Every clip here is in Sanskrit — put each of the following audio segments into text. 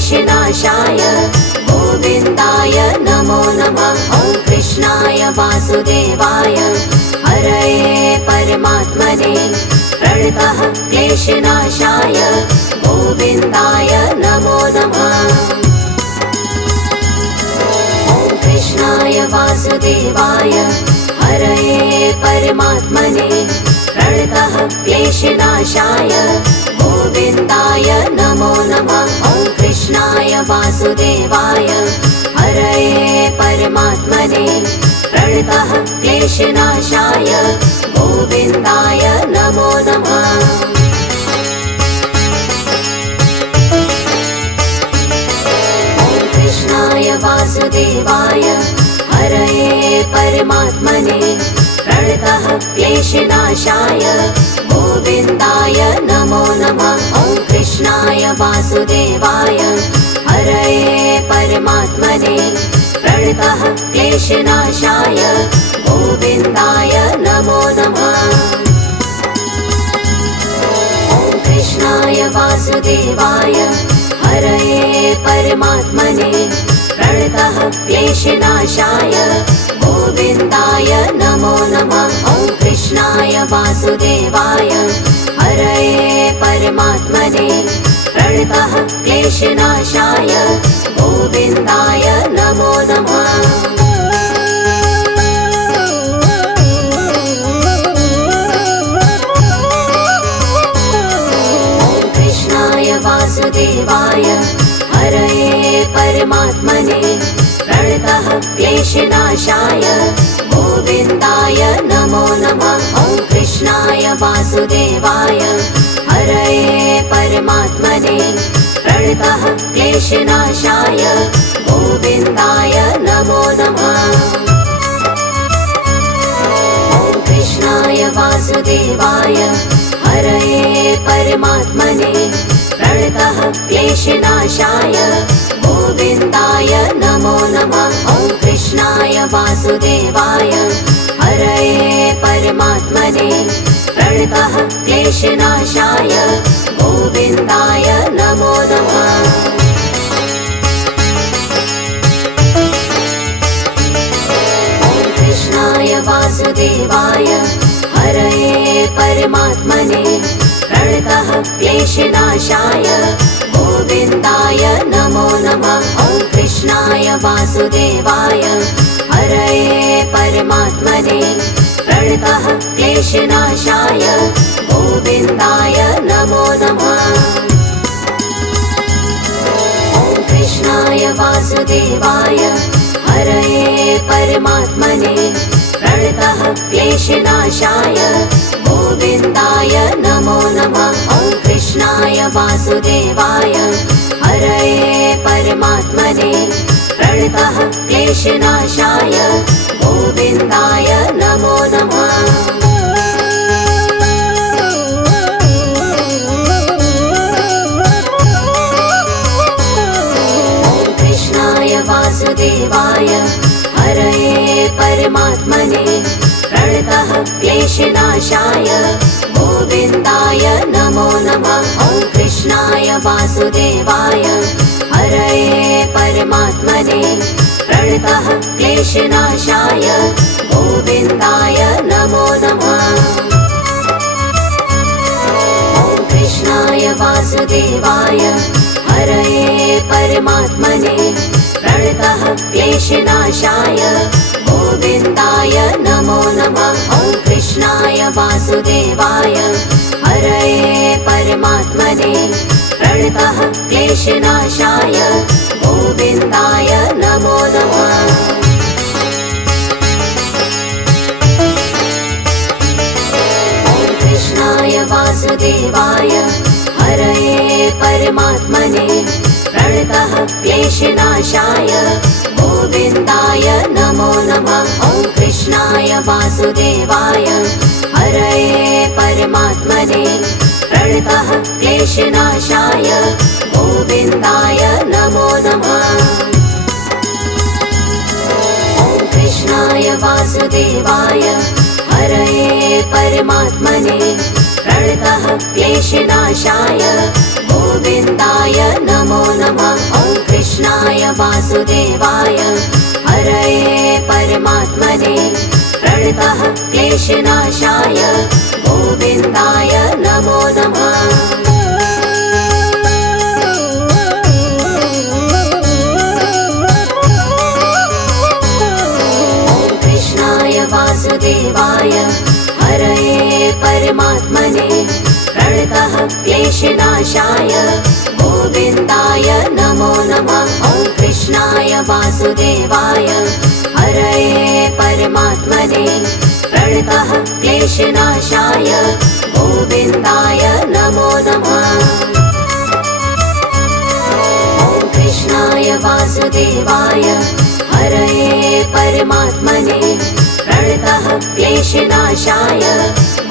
क्लेशनाशाय गोविन्दाय नमो नमः। ॐ कृष्णाय वासुदेवाय हरये परमात्मने प्रणतः क्लेशनाशाय गोविन्दाय नमो नमः। ॐ कृष्णाय वासुदेवाय हरये परमात्मने प्रणतः क्लेशनाशाय गोविन्दाय नमो नमः। ॐ कृष्णाय वासुदेवाय हरये परमात्मने प्रणतः क्लेशनाशाय गोविन्दाय नमो नमः। ॐ कृष्णाय वासुदेवाय हरये परमात्मने प्रणतः क्लेशनाशाय गोविन्दाय नमो नमः। ॐ कृष्णाय वासुदेवाय हरये परमात्मने प्रणतः क्लेशनाशाय गोविन्दाय नमो नमः। ॐ कृष्णाय वासुदेवाय हरये परमात्मने प्रणतः क्लेशनाशाय गोविन्दाय नमो नमः। ॐ कृष्णाय वासुदेवाय हरये परमात्मने प्रणतः क्लेशनाशाय गोविन्दाय नमो नमः। ॐ कृष्णाय वासुदेवाय हरये परमात्मने प्रणतः क्लेशनाशाय गोविन्दाय नमो नमः। ॐ कृष्णाय वासुदेवाय हरये परमात्मने प्रणतः क्लेशनाशाय गोविन्दाय नमो नमः। ॐ कृष्णाय वासुदेवाय हरये परमात्मने प्रणतः क्लेशनाशाय गोविन्दाय नमो नमः। ॐ कृष्णाय वासुदेवाय हरये परमात्मने प्रणतः क्लेशनाशाय गोविन्दाय नमो नमः। ॐ कृष्णाय वासुदेवाय हरये परमात्मने प्रणतः क्लेशनाशाय गोविन्दाय नमो नमः। ॐ कृष्णाय वासुदेवाय हरये परमात्मने प्रणतः क्लेशनाशाय गोविन्दाय नमो नमः। ॐ कृष्णाय वासुदेवाय हरये परमात्मने प्रणतः क्लेशनाशाय गोविन्दाय नमो नमः। ॐ कृष्णाय वासुदेवाय हरये परमात्मने प्रणतः क्लेशनाशाय गोविन्दाय नमो नमः। ॐ कृष्णाय वासुदेवाय हरये परमात्मने प्रणतः क्लेशनाशाय गोविन्दाय नमो नमः। ॐ कृष्णाय वासुदेवाय हरये परमात्मने प्रणतः क्लेशनाशाय गोविन्दाय नमो नमः। ॐ कृष्णाय वासुदेवाय हरये परमात्मने प्रणतः क्लेशनाशाय गोविन्दाय नमो नमः। ॐ कृष्णाय वासुदेवाय हरये परमात्मने प्रणतः क्लेशनाशाय गोविन्दाय नमो नमः। ॐ कृष्णाय वासुदेवाय हरये परमात्मने प्रणतः क्लेशनाशाय गोविन्दाय नमो नमः। ॐ कृष्णाय वासुदेवाय हरये परमात्मने प्रणतः क्लेशनाशाय गोविन्दाय नमो नमः। ॐ कृष्णाय वासुदेवाय हरये परमात्मने प्रणतः क्लेशनाशाय गोविन्दाय नमो नमः। वासुदेवाय हरये परमात्मने प्रणतः क्लेशनाशाय गोविन्दाय नमो नमः। वासुदेवाय हरये परमात्मने प्रणतः क्लेशनाशाय गोविन्दाय नमो नमः। ॐ कृष्णाय वासुदेवाय हरये परमात्मने प्रणतः क्लेशनाशाय गोविन्दाय नमो नमः। ॐ कृष्णाय वासुदेवाय हरये परमात्मने प्रणतः क्लेशनाशाय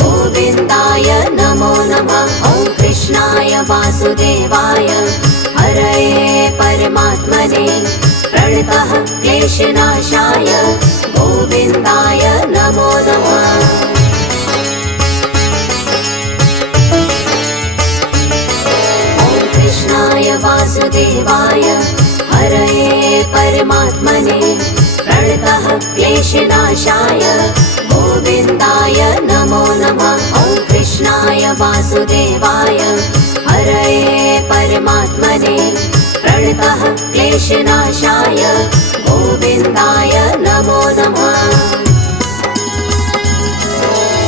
गोविन्दाय नमो नमः। ॐ कृष्णाय वासुदेवाय हरये परमात्मने प्रणतः क्लेशनाशाय गोविन्दाय नमो नमः। ॐ कृष्णाय वासुदेवाय हरये परमात्मने प्रणतः क्लेशनाशाय गोविन्दाय नमो नमः। ॐ कृष्णाय वासुदेवाय हरये परमात्मने प्रणतः क्लेशनाशाय गोविन्दाय नमो नमः।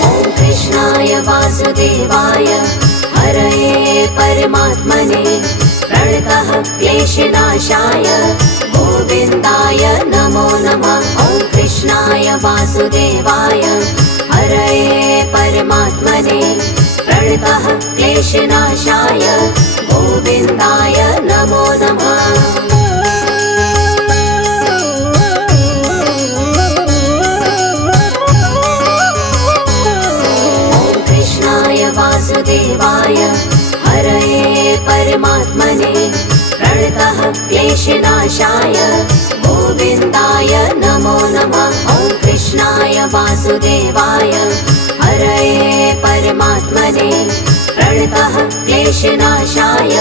ॐ कृष्णाय वासुदेवाय हरये परमात्मने प्रणतः क्लेशनाशाय गोविन्दाय नमो नमः। ॐ कृष्णाय वासुदेवाय हरये परमात्मने प्रणतः क्लेशनाशाय गोविन्दाय नमो नमः। ॐ कृष्णाय वासुदेवाय हरये परमात्मने प्रणतः क्लेशनाशाय गोविन्दाय नमो नमः। ॐ कृष्णाय वासुदेवाय हरये परमात्मने प्रणतः क्लेशनाशाय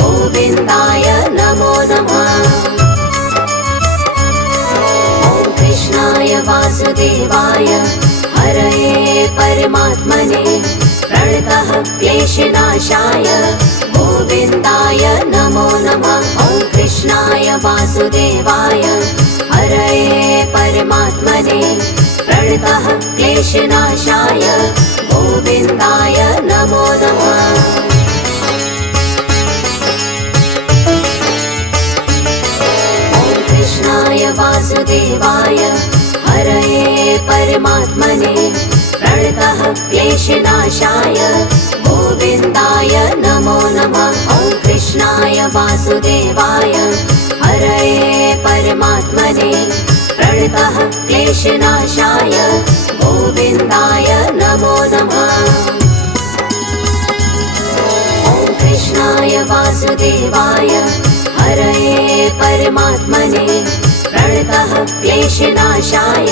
गोविन्दाय नमो नमः। ॐ कृष्णाय वासुदेवाय हरये परमात्मने प्रणतः क्लेशनाशाय गोविन्दाय नमो नमः। ॐ कृष्णाय वासुदेवाय हरये परमात्मने प्रणतः क्लेशनाशाय गोविन्दाय नमो नमः। ॐ कृष्णाय वासुदेवाय हरये परमात्मने प्रणतः क्लेशनाशाय गोविन्दाय नमो नमः। ॐ कृष्णाय वासुदेवाय हरये परमात्मने प्रणतः क्लेशनाशाय गोविन्दाय नमो नमः। ॐ कृष्णाय वासुदेवाय हरये परमात्मने प्रणतः क्लेशनाशाय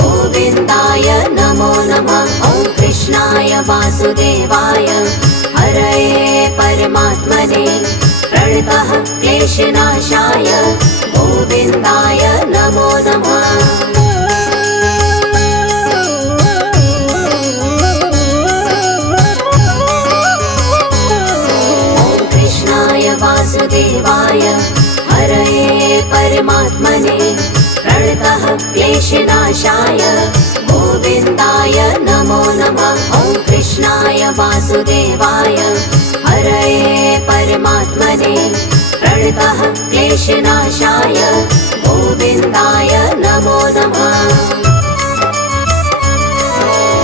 गोविन्दाय नमो नमः। ॐ कृष्णाय वासुदेवाय हरये परमात्मने प्रणतः क्लेशनाशाय गोविन्दाय नमो नमः। ॐ कृष्णाय वासुदेवाय हरये परमात्मने प्रणतः क्लेशनाशाय गोविन्दाय नमो नमः। ॐ कृष्णाय वासुदेवाय हरये परमात्मने प्रणतः क्लेशनाशाय गोविन्दाय नमो नमः।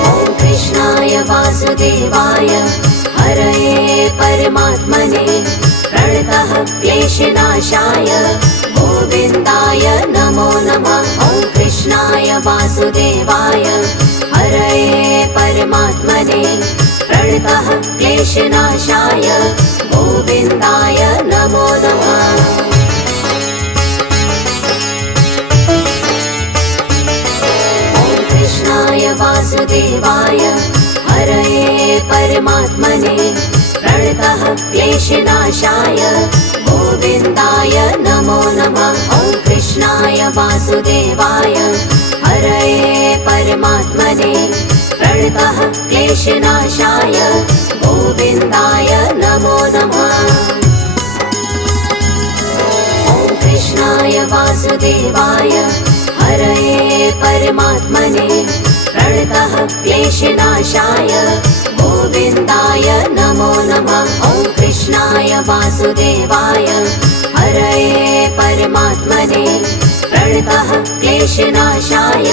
ॐ कृष्णाय वासुदेवाय हरये परमात्मने प्रणतः क्लेशनाशाय गोविन्दाय नमो नमः। ॐ कृष्णाय वासुदेवाय हरये परमात्मने प्रणतः क्लेशनाशाय गोविन्दाय नमो नमः। ॐ कृष्णाय वासुदेवाय हरये परमात्मने प्रणतः क्लेशनाशाय गोविन्दाय नमो नमः। वासुदेवाय हरये परमात्मने प्रणतः क्लेशनाशाय गोविन्दाय नमो नमः। ॐ कृष्णाय वासुदेवाय हरये परमात्मने प्रणतः क्लेशनाशाय गोविन्दाय नमो नमः। ॐ कृष्णाय वासुदेवाय हरये परमात्मने प्रणतः क्लेशनाशाय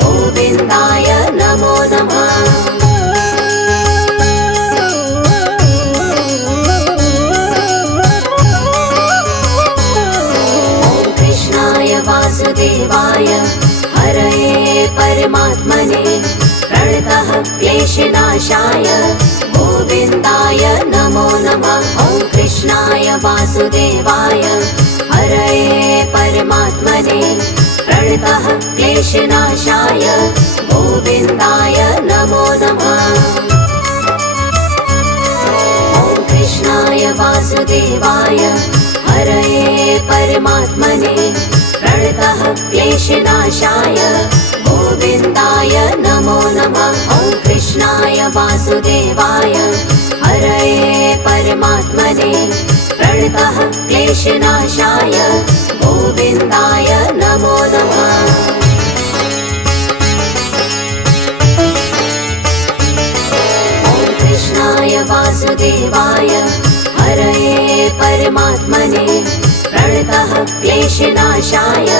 गोविन्दाय नमो नमः। ॐ कृष्णाय वासुदेवाय हरये परमात्मने प्रणतः क्लेशनाशाय गोविन्दाय नमो नमः। ॐ कृष्णाय वासुदेवाय हरये परमात्मने प्रणतः क्लेशनाशाय गोविन्दाय नमो नमः। ॐ कृष्णाय वासुदेवाय हरये परमात्मने प्रणतः क्लेशनाशाय गोविन्दाय नमो नमः। ॐ कृष्णाय वासुदेवाय हरये परमात्मने प्रणतः क्लेशनाशाय गोविन्दाय नमो नमः। ॐ कृष्णाय वासुदेवाय हरये परमात्मने प्रणतः क्लेशनाशाय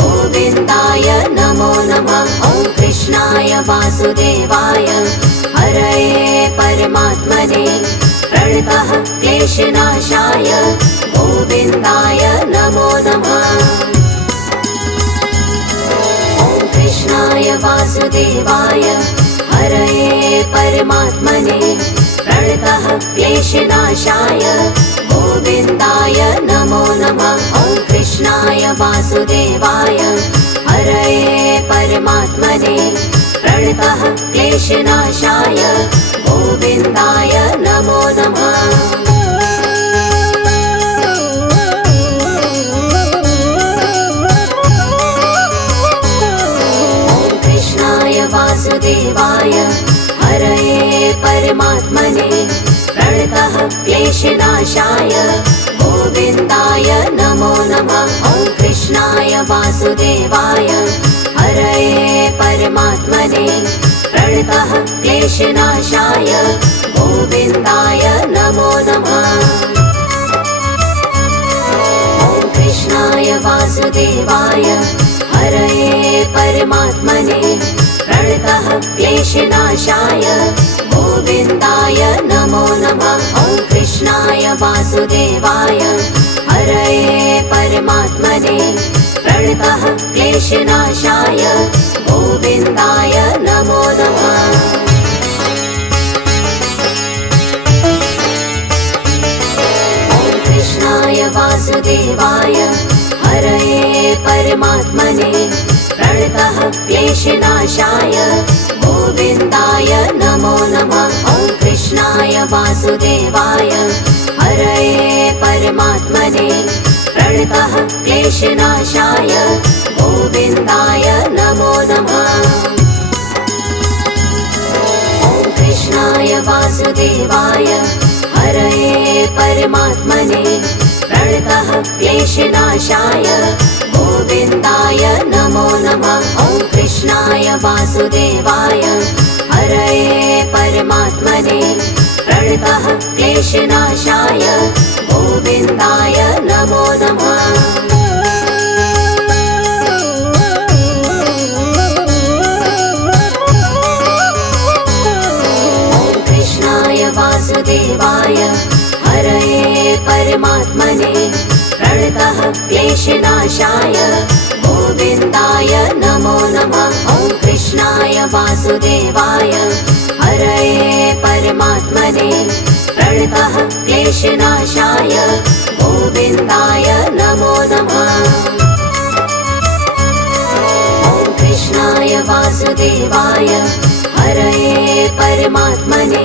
गोविन्दाय नमो नमः। ॐ कृष्णाय वासुदेवाय हरये परमात्मने प्रणतः क्लेशनाशाय गोविन्दाय नमो नमः। ॐ कृष्णाय वासुदेवाय हरये परमात्मने प्रणतः क्लेशनाशाय गोविन्दाय नमो नमः। ॐ कृष्णाय वासुदेवाय हरये परमात्मने प्रणतः क्लेशनाशाय गोविन्दाय नमो नमः। ॐ कृष्णाय वासुदेवाय हरये परमात्मने प्रणतः क्लेशनाशाय गोविन्दाय नमो नमः। ॐ कृष्णाय वासुदेवाय हरये परमात्मने प्रणतः क्लेशनाशाय गोविन्दाय नमो नमः। ॐ कृष्णाय वासुदेवाय हरये परमात्मने प्रणतः क्लेशनाशाय गोविन्दाय नमो नमः। ॐ कृष्णाय वासुदेवाय हरये परमात्मने प्रणतः क्लेशनाशाय गोविन्दाय नमो नमः। ॐ कृष्णाय वासुदेवाय हरये परमात्मने प्रणतः क्लेशनाशाय गोविन्दाय नमो नमः। ॐ कृष्णाय वासुदेवाय हरये परमात्मने प्रणतः क्लेशनाशाय गोविन्दाय नमो नमः। ॐ कृष्णाय वासुदेवाय हरये परमात्मने प्रणतः क्लेशनाशाय गोविन्दाय नमो नमः। ॐ कृष्णाय वासुदेवाय हरये परमात्मने प्रणतः क्लेशनाशाय गोविन्दाय नमो नमः। ॐ कृष्णाय वासुदेवाय हरये परमात्मने प्रणतः क्लेशनाशाय गोविन्दाय नमो नमः। ॐ कृष्णाय वासुदेवाय हरये परमात्मने प्रणतः क्लेशनाशाय गोविन्दाय नमो नमः। ॐ कृष्णाय वासुदेवाय हरये परमात्मने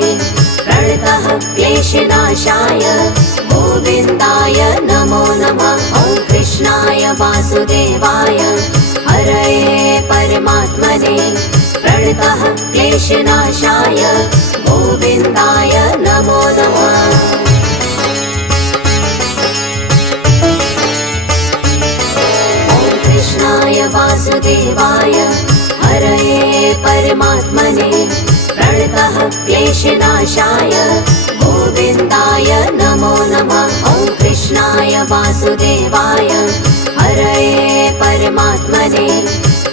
प्रणतः क्लेशनाशाय गोविन्दाय नमो नमः। ॐ कृष्णाय कृष्णाय वासुदेवाय हरये परमात्मने प्रणतः क्लेशनाशाय गोविन्दाय नमो नमः। कृष्णाय वासुदेवाय हरये परमात्मने प्रणतः क्लेशनाशाय गोविन्दाय नमो नमः। ॐ कृष्णाय वासुदेवाय हरये परमात्मने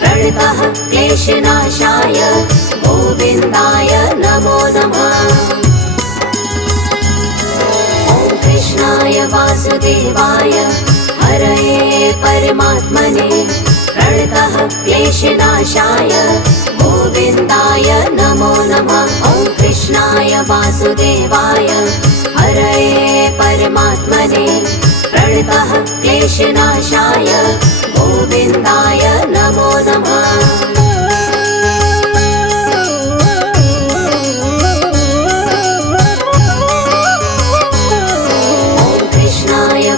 प्रणतः क्लेशनाशाय गोविन्दाय नमो नमः। ॐ कृष्णाय वासुदेवाय हरये परमात्मने प्रणतः क्लेशनाशाय गोविन्दाय नमो नमः। ॐ कृष्णाय वासुदेवाय हरये परमात्मने प्रणतः क्लेशनाशाय गोविन्दाय नमो नमः।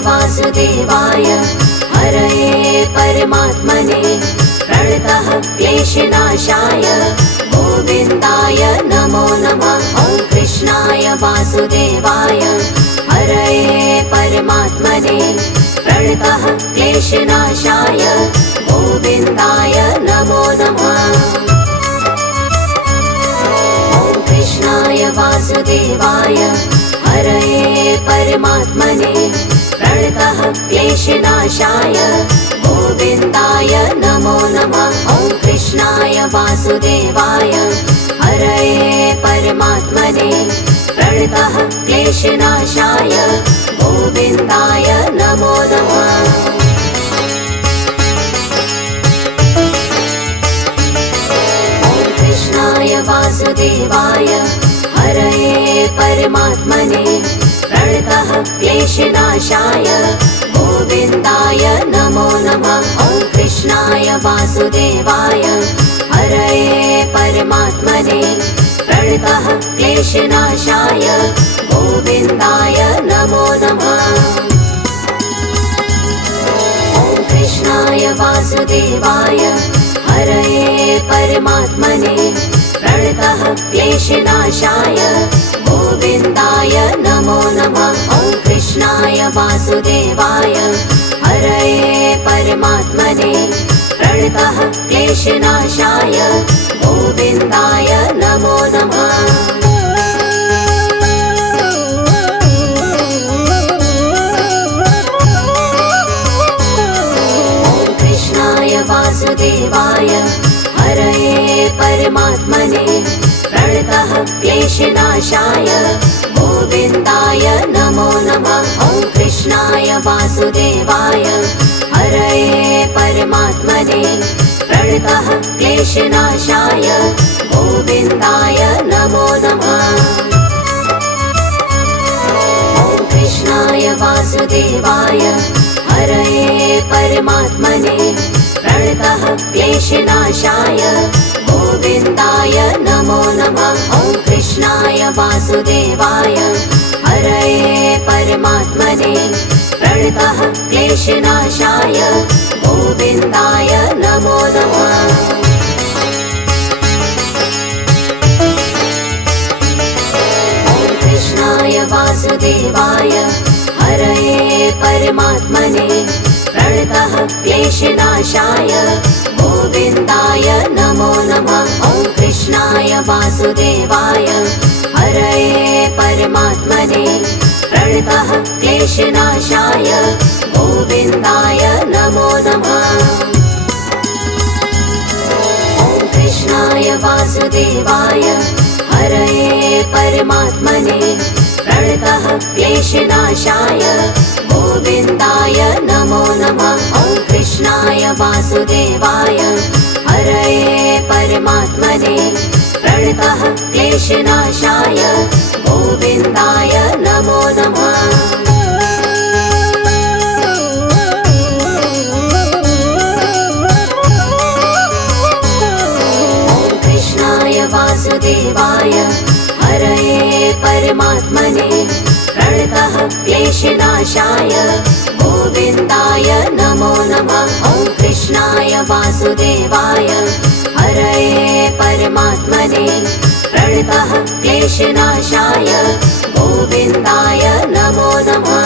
वासुदेवाय हरये परमात्मने प्रणतः क्लेशनाशाय गोविन्दाय नमो नमः। ॐ कृष्णाय वासुदेवाय हरये परमात्मने प्रणतः क्लेशनाशाय गोविन्दाय नमो नमः। ॐ कृष्णाय वासुदेवाय हरये परमात्मने प्रणतः क्लेशनाशाय गोविन्दाय नमो नमः। ॐ कृष्णाय वासुदेवाय हरये परमात्मने प्रणतः क्लेशनाशाय गोविन्दाय नमो नमः। ॐ कृष्णाय वासुदेवाय हरये परमात्मने प्रणतः क्लेशनाशाय गोविन्दाय नमो नमः। ॐ कृष्णाय वासुदेवाय हरये परमात्मने प्रणतः क्लेशनाशाय गोविन्दाय नमो नमः। ॐ कृष्णाय वासुदेवाय हरये परमात्मने प्रणतः क्लेशनाशाय गोविन्दाय नमो नमः। ॐ कृष्णाय वासुदेवाय हरये परमात्मने प्रणतः क्लेशनाशाय गोविन्दाय नमो नमः। ॐ कृष्णाय वासुदेवाय हरये परमात्मने प्रणतः क्लेशनाशाय गोविन्दाय नमो नमः। ॐ कृष्णाय वासुदेवाय हरये परमात्मने प्रणतः क्लेशनाशाय गोविन्दाय नमो नमः। ॐ कृष्णाय वासुदेवाय हरये परमात्मने प्रणतः क्लेशनाशाय गोविन्दाय नमो नमः। ॐ कृष्णाय वासुदेवाय हरये परमात्मने प्रणतः क्लेशनाशाय गोविन्दाय नमो नमः। ॐ कृष्णाय वासुदेवाय हरये परमात्मने प्रणतः क्लेशनाशाय गोविन्दाय नमो नमः। ॐ कृष्णाय वासुदेवाय हरये परमात्मने प्रणतः क्लेशनाशाय गोविन्दाय नमो नमः। ॐ कृष्णाय वासुदेवाय हरये परमात्मने प्रणतः क्लेशनाशाय गोविन्दाय नमो नमः। ॐ कृष्णाय वासुदेवाय हरये परमात्मने प्रणतः क्लेशनाशाय गोविन्दाय नमो नमः। ॐ कृष्णाय वासुदेवाय हरये परमात्मने प्रणतः क्लेशनाशाय गोविन्दाय नमो वासुदेवाय हरये परमात्मने प्रणतः क्लेशनाशाय गोविन्दाय नमो नमः।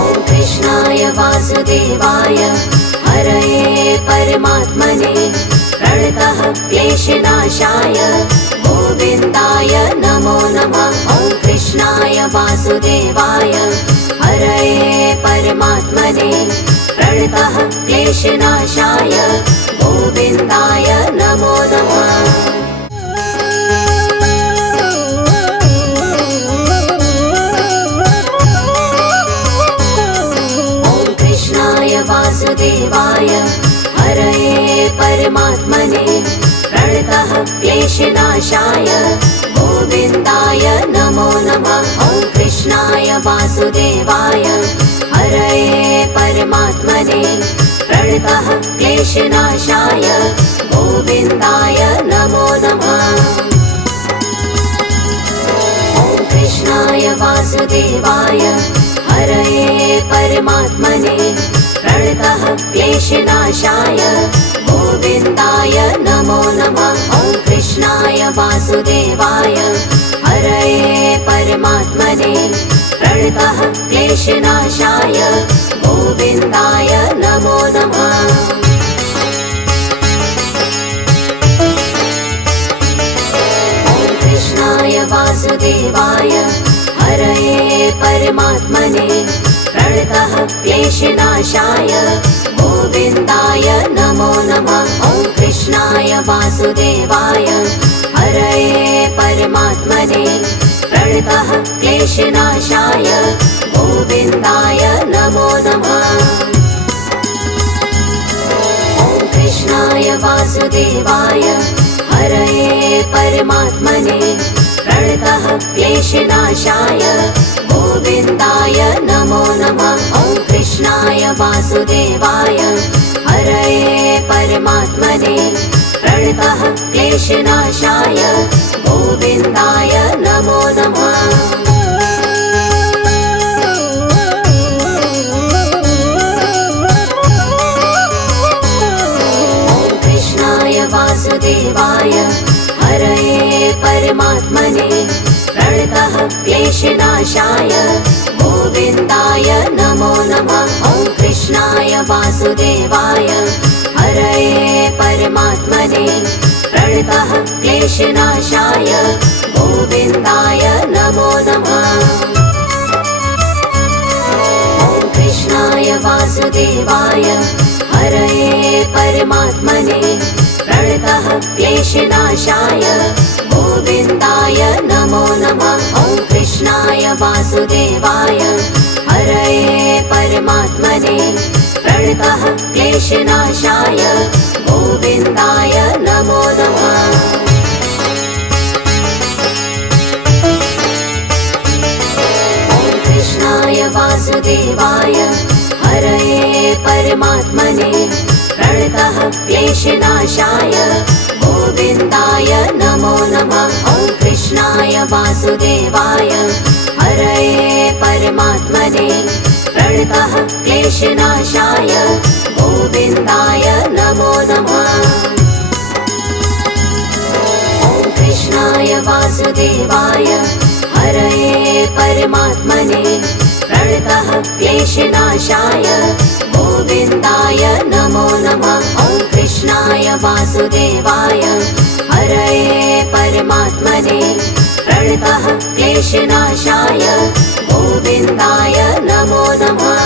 ॐ कृष्णाय वासुदेवाय हरये परमात्मने प्रणतः क्लेशनाशाय गोविन्दाय नमो नमः। ॐ कृष्णाय वासुदेवाय हरये परमात्मने प्रणतः क्लेशनाशाय गोविन्दाय नमो नमः। ॐ कृष्णाय वासुदेवाय हरये परमात्मने प्रणतः क्लेशनाशाय गोविन्दाय नमो नमः। ॐ कृष्णाय वासुदेवाय हरये परमात्मने प्रणतः क्लेशनाशाय गोविन्दाय नमो नमः। ॐ कृष्णाय वासुदेवाय हरये परमात्मने प्रणतः क्लेशनाशाय गोविन्दाय नमो नमः। ॐ कृष्णाय वासुदेवाय हरये परमात्मने प्रणतः क्लेशनाशाय गोविन्दाय नमो नमः। ॐ कृष्णाय वासुदेवाय हरये परमात्मने प्रणतः क्लेशनाशाय गोविन्दाय नमो नमः। ॐ कृष्णाय वासुदेवाय हरये परमात्मने प्रणतः क्लेशनाशाय गोविन्दाय नमो नमः। ॐ कृष्णाय वासुदेवाय हरये परमात्मने प्रणतः क्लेशनाशाय गोविन्दाय नमो नमः। ॐ कृष्णाय वासुदेवाय हरये परमात्मने प्रणतः क्लेशनाशाय गोविन्दाय नमो नमः। ॐ कृष्णाय वासुदेवाय हरये परमात्मने प्रणतः क्लेशनाशाय गोविन्दाय नमो नमः। ॐ कृष्णाय वासुदेवाय हरये परमात्मने प्रणतः क्लेशनाशाय गोविन्दाय नमो नमः। ॐ कृष्णाय वासुदेवाय हरये परमात्मने प्रणतः क्लेशनाशाय गोविन्दाय नमो नमः। ॐ कृष्णाय वासुदेवाय हरये परमात्मने प्रणतः क्लेशनाशाय गोविन्दाय नमो नमः। ॐ कृष्णाय वासुदेवाय हरये परमात्मने प्रणतः क्लेशनाशाय गोविन्दाय नमो नमः। ॐ कृष्णाय वासुदेवाय हरये परमात्मने प्रणतः क्लेशनाशाय गोविन्दाय नमो नमः। ॐ कृष्णाय वासुदेवाय हरये परमात्मने प्रणतः क्लेशनाशाय गोविन्दाय नमो नमः। ॐ कृष्णाय वासुदेवाय हरये परमात्मने प्रणतः क्लेशनाशाय गोविन्दाय नमो नमः।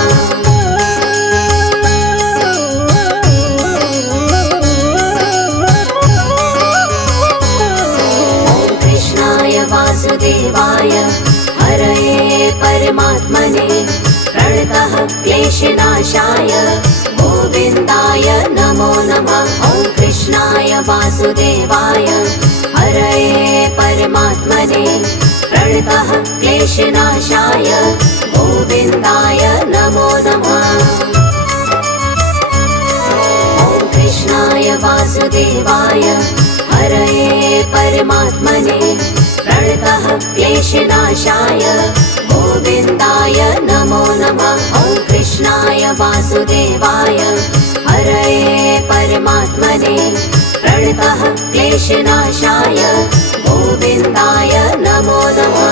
ॐ कृष्णाय वासुदेवाय हरये परमात्मने प्रणतः क्लेशनाशाय गोविन्दाय नमो नमः। ॐ कृष्णाय वासुदेवाय हरये परमात्मने प्रणतः क्लेशनाशाय गोविन्दाय नमो नमः। ॐ कृष्णाय वासुदेवाय हरये परमात्मने प्रणतः क्लेशनाशाय गोविन्दाय नमो नमः। ॐ कृष्णाय कृष्णाय वासुदेवाय हरये परमात्मने प्रणतः क्लेशनाशाय गोविन्दाय नमो नमः।